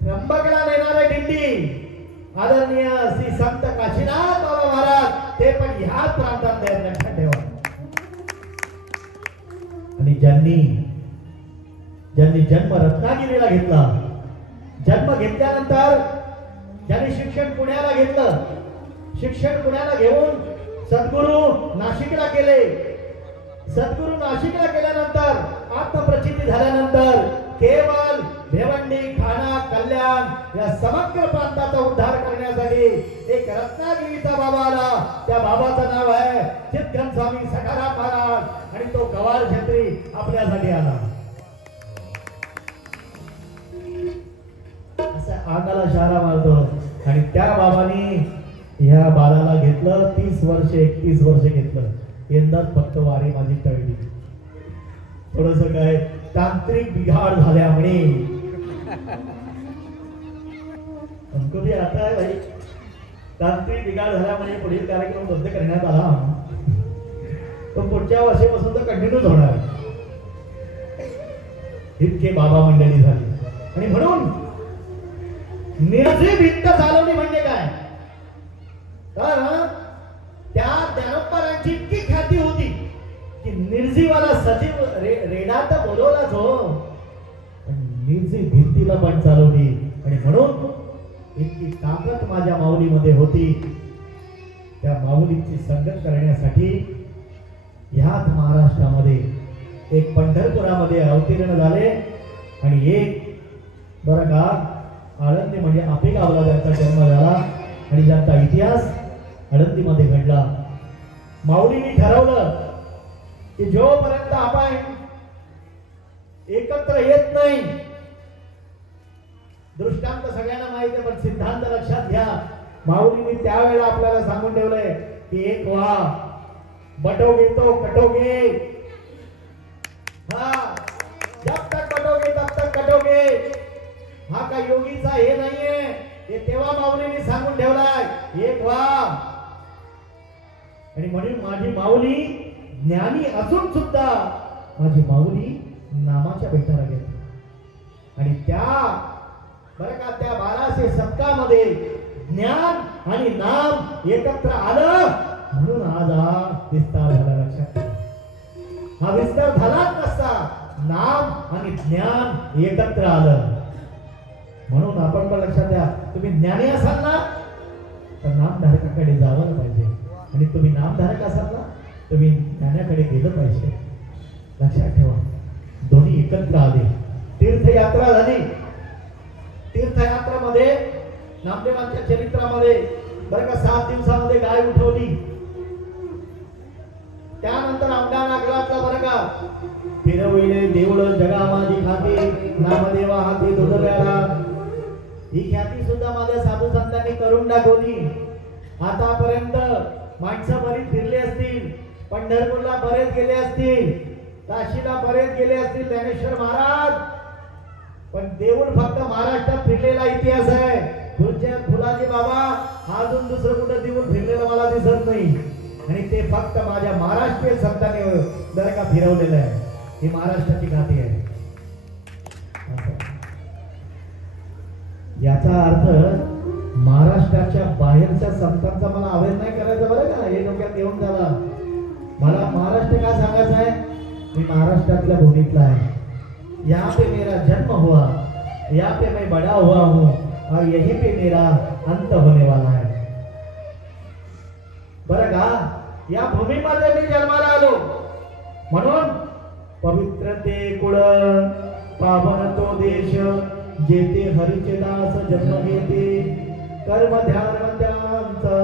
त्र्यंबकला नेणारे दिंडी आदरणीय श्री संत काशीनाथ बाबा महाराज ते पण ह्याच प्रांतात आहेत, लक्षात ठेवा. आणि ज्यांनी जन्म रत्नागिरीला घेतला, जन्म घेतल्यानंतर ज्यांनी शिक्षण पुण्याला घेतलं, शिक्षण पुण्याला घेऊन सद्गुरू नाशिकला केले, सद्गुरू नाशिकला केल्यानंतर आत्मप्रचिती झाल्यानंतर केवळ भिवंडी, खाना, कल्याण या समग्र प्रांताचा उद्धार करण्यासाठी एक रत्नागिरीचा बाबा आला. त्या बाबाचं नाव आहे चितघन स्वामी सखाराम महाराज आणि तो गवार क्षेत्री आपल्यासाठी आला. असं अंगाला शारा मारतो. आणि त्या बाबांनी ह्या बाळाला घेतलं 30 वर्ष 31 वर्ष घेतलं. यंदाच फक्त वारी माझी टळली. थोडस काय तांत्रिक बिघाड झाल्यामुळे हमको भी आता है भाई. तांत्रिक बिघाड झाल्यामुळे पुढील कार्यक्रम रद्द करण्यात आला. तो पुढच्या वर्षीपासून तर कंटिन्यूच होणार. इतके बाबा मंडळी झाली. आणि म्हणून निर्जीव भिंत चालवली म्हणजे काय, तर त्या ज्ञानोबारांची इतकी ख्याती होती की निर्जीवाला सजीव रेडात बोलवलाच हो, पण निर्जीव भिंतीला पण चालवली. आणि म्हणून इतकी ताकद माझ्या माऊलीमध्ये होती. त्या माऊलीची संगत करण्यासाठी ह्याच महाराष्ट्रामध्ये एक पंढरपुरामध्ये अवतीर्ण झाले. आणि एक बरं का आळंदी म्हणजे आपेगावला त्यांचा जन्म झाला आणि ज्यांचा इतिहास आळंदीमध्ये घडला. माऊलींनी ठरवलं की जोपर्यंत आपण एकत्र येत नाही, दृष्टांत सगळ्यांना माहिती आहे पण सिद्धांत लक्षात घ्या. माऊलींनी त्यावेळेला आपल्याला सांगून ठेवलंय की एक व्हा, बटोगे तो कटोगे. हा, जब तक बटोगे तब तक कटोगे. हा काय योगीचा हे नाहीये, हे तेव्हा माऊलींनी सांगून ठेवलाय एक व्हा. आणि म्हणून माझी माऊली ज्ञानी असून सुद्धा माझी माऊली नामाच्या भेटाला गेली. आणि त्या बरं का त्या 1200 शतकामध्ये ज्ञान आणि नाम एकत्र आलं म्हणून आज हा विस्तार झाला. लक्षात ठेवा, हा विस्तार झालाच नसता नाम आणि ज्ञान एकत्र आलं. म्हणून आपण पण लक्षात द्या, तुम्ही ज्ञानी असाल ना तर नामधारकाकडे जावं पाहिजे आणि तुम्ही नामधारक असाल ना तुम्ही ज्ञानाकडे गेलं पाहिजे. लक्षात ठेवा, दोन्ही एकत्र आले. तीर्थयात्रा झाली. तीर्थयात्रामध्ये नामदेवांच्या चरित्रामध्ये बरं का 7 दिवसामध्ये गाय उठवली. त्यानंतर आमदार नागरातला बरं का फिरविले देऊळ जगा माझी खाती, नामदेवा हाती दुधव्याला. ही ख्याती सुद्धा माझ्या साधू संतांनी करून दाखवली. आतापर्यंत माणसं बरीच फिरले असतील, पंढरपूरला बरेच गेले असतील, काशीला बरेच गेले असतील ज्ञानेश्वर महाराज, पण देऊळ फक्त महाराष्ट्रात फिरलेला इतिहास आहे. खुर्च्या फुलाजी बाबा अजून दुसरं कुठं देऊळ फिरलेलं मला दिसत नाही. आणि ते फक्त माझ्या महाराष्ट्रीय संतांनी बरं का फिरवलेलं आहे. ही महाराष्ट्राची खाती आहे. याचा अर्थ महाराष्ट्र महाराष्ट्राच्या बाहेरच्या संतांचा मला अवेअर नाही करायचा बरं का, हे डोक्यात येऊन झाला. मला महाराष्ट्र काय सांगायचं आहे, मी महाराष्ट्रातल्या भूमीतला आहे. यहाँ पे मेरा जन्म हुआ, यहाँ पे मैं बड़ा हुआ हूँ और यहीं पे मेरा अंत होने वाला है. बरं का, या भूमीमध्ये मी जन्माला आलो म्हणून पवित्र ते कुळ पावन तो देश, जेथे हरीचे दास जन्म घेते, कर्म ध्यान त्यांचा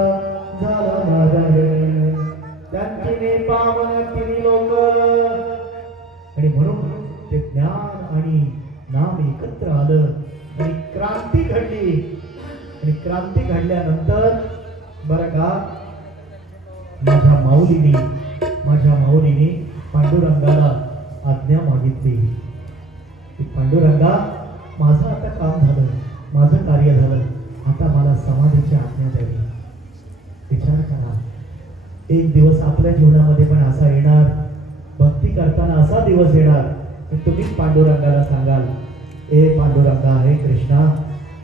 झाला नादर, त्यांची ने पावन तिन्ही लोक. आणि म्हणून ते ज्ञान आणि नाम एकत्र आलं आणि क्रांती घडली. आणि क्रांती घडल्यानंतर बरं का, माझ्या माऊलीने पांडुरंगाला आज्ञा मागितली की पांडुरंगा, माझं आता काम झालं, माझं कार्य झालं, आता मला समाधीची आज्ञा द्यावी. विचार करा, एक दिवस आपल्या जीवनामध्ये पण असा येणार, भक्ती करताना असा दिवस येणार की तुम्ही पांडुरंगाला सांगाल, ए पांडुरंगा, हे कृष्णा,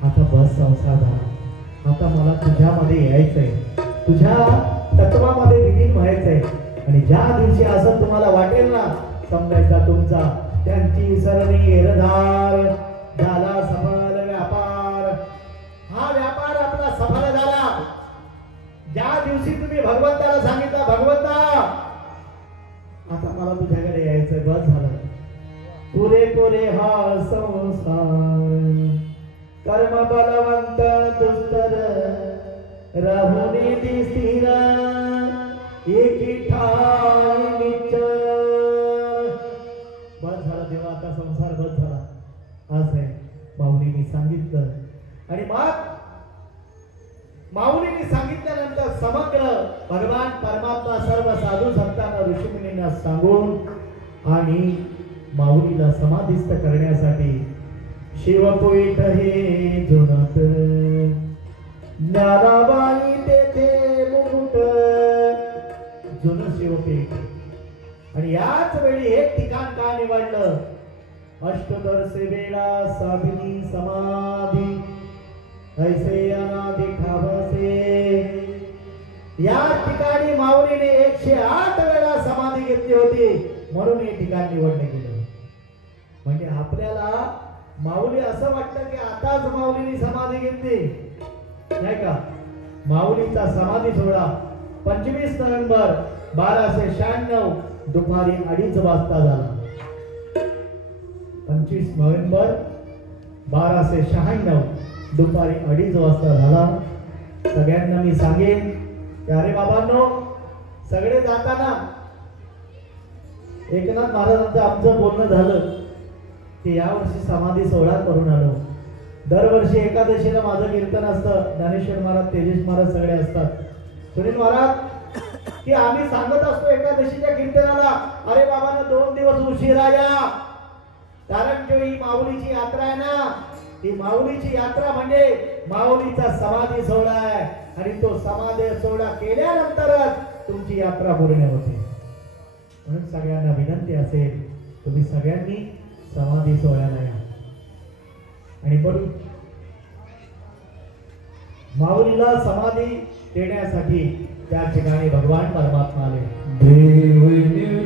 आता बस संसार झाला, आता मला तुझ्यामध्ये यायचंय, तुझ्या तत्वामध्ये विलीन व्हायचंय. आणि ज्या दिवशी असं तुम्हाला वाटेल ना, समजायचा तुमचा त्यांची सरणी एरधार झाला सफल व्यापार. हा व्यापार आपला सफल झाला ज्या दिवशी तुम्ही भगवंताला सांगितलं, भगवंता, आता मला तुझ्याकडे यायचंय, बस झालं. पुरे हा संसार कर्म बलवंत दुस्तर, राहुनी दिसतील एकी ठाई निश्चय. बस झाला देवा, आता संसार बस झाला, असं आहे माऊलीने सांगितलं. आणि मग माऊलीने सांगितल्यानंतर समग्र भगवान परमात्मा सर्व साधू संतांना ऋषीमुनींना सांगून आणि माऊलीला समाधिस्थ करण्यासाठी शिवपीठ हे जुनत, ज्ञानाबाई तेथे मुकुट, जुनं शिवपीठ. आणि याच वेळी एक ठिकाण का निवडलं, अष्टदर्शे वेळा साधिनी समाधी, ऐसे अनादि ठावसे. या ठिकाणी माऊलीने 108 वेळा समाधी घेतली होती, म्हणून हे ठिकाण निवडलं गेलं. म्हणजे आपल्याला माऊली असं वाटतं की आताच माऊलीने समाधी घेतली, नाही का. माऊलीचा समाधी सोहळा 25 नोव्हेंबर 1296 दुपारी 2:30 वाजता झाला. 25 नोव्हेंबर 1296 दुपारी 2:30 वाजता झाला. सगळ्यांना मी सांगेन की अरे बाबांनो, सगळे जाताना एकनाथ महाराजांचं आमचं बोलणं झालं की यावर्षी समाधी सोहळा करून आलो. दरवर्षी एकादशीला माझं कीर्तन असतं, ज्ञानेश्वर महाराज, तेजेश महाराज सगळे असतात. सुनील महाराज की आम्ही सांगत असतो एकादशीच्या कीर्तनाला, अरे बाबांना 2 दिवस उशिरा या, कारण की ही माऊलीची यात्रा आहे ना, ती माऊलीची यात्रा म्हणजे माऊलीचा समाधी सोहळा आहे. आणि तो समाधी सोहळा केल्यानंतरच तुमची यात्रा पूर्ण होते. म्हणून सगळ्यांना विनंती असेल, तुम्ही सगळ्यांनी समाधी सोहळ्याला या. आणि म्हणून माऊलीला समाधी देण्यासाठी त्या ठिकाणी भगवान परमात्मा आले. देव